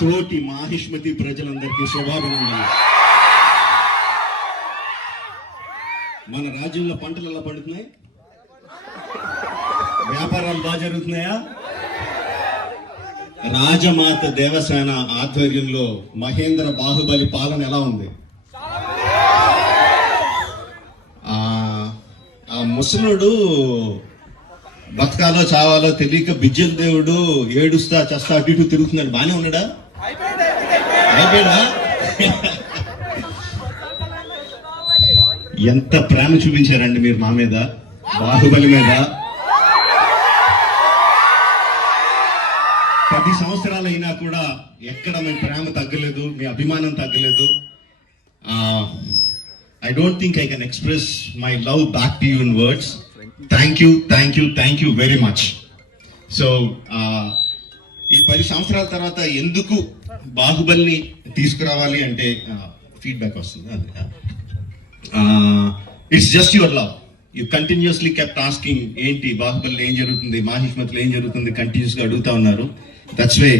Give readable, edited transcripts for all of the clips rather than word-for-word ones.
తోటి మాహిష్మతి ప్రజలందరికీ శుభాభినందనలు. మన రాజ్యంలో పంటలు ఎలా పండుతున్నాయి? వ్యాపారాలు బాగా జరుగుతున్నాయా? రాజమాత దేవసేన ఆధ్వర్యంలో మహేంద్ర బాహుబలి పాలన ఎలా ఉంది? ఆ ముసలుడు బతకాలో చావాలో తెలియక బిజ్జల దేవుడు ఏడుస్తా చస్తా అటు ఇటు తిరుగుతున్నాడు. బానే ఉన్నాడా? అయిపోయాడా? ఎంత ప్రేమ చూపించారండి మీరు మా మీద, బాహుబలి మీద. 10 సంవత్సరాలు అయినా కూడా ఎక్కడ మీ ప్రేమ తగ్గలేదు, మీ అభిమానం తగ్గలేదు. I don't think I can express my love back to you in words. Thank you very much. So, ఈ 10 సంవత్సరాల తర్వాత ఎందుకు బాహుబలిని తీసుకురావాలి అంటే ఫీడ్బ్యాక్ వస్తుంది. It's just your love. You continuously kept asking ఏంటి బాహుబలిలో ఏం జరుగుతుంది, మాహిష్మతిలో ఏం జరుగుతుంది, కంటిన్యూస్ గా అడుగుతా ఉన్నారు. That's way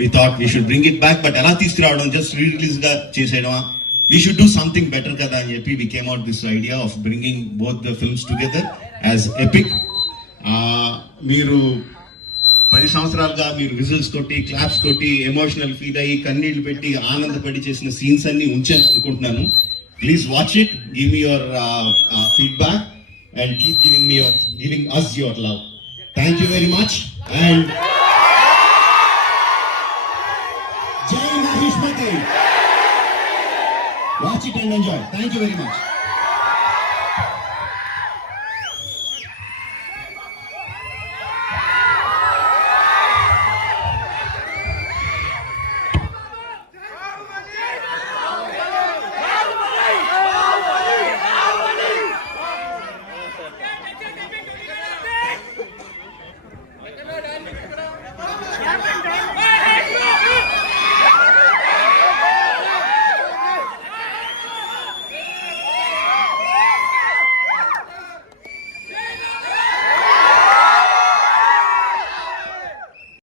we thought we should bring it back. But ఎలా తీసుకురావడం, జస్ట్ రిలీజ్ గా చేసేయడమా? We should do something better kada అని చెప్పి we came out this idea of bringing both the films together as epic. మీరు 10 సంవత్సరాలుగా మీరు whistles కొట్టి, claps కొట్టి, ఎమోషనల్ ఫీల్ అయ్యి, కన్నీళ్లు పెట్టి, ఆనందపడి చేసిన సీన్స్ అన్ని ఉంచాను అనుకుంటున్నాను. Please watch it, give me your feedback and keep giving us your love. Thank you very much and Jai Mahishmati. Watch it and enjoy. Thank you very much.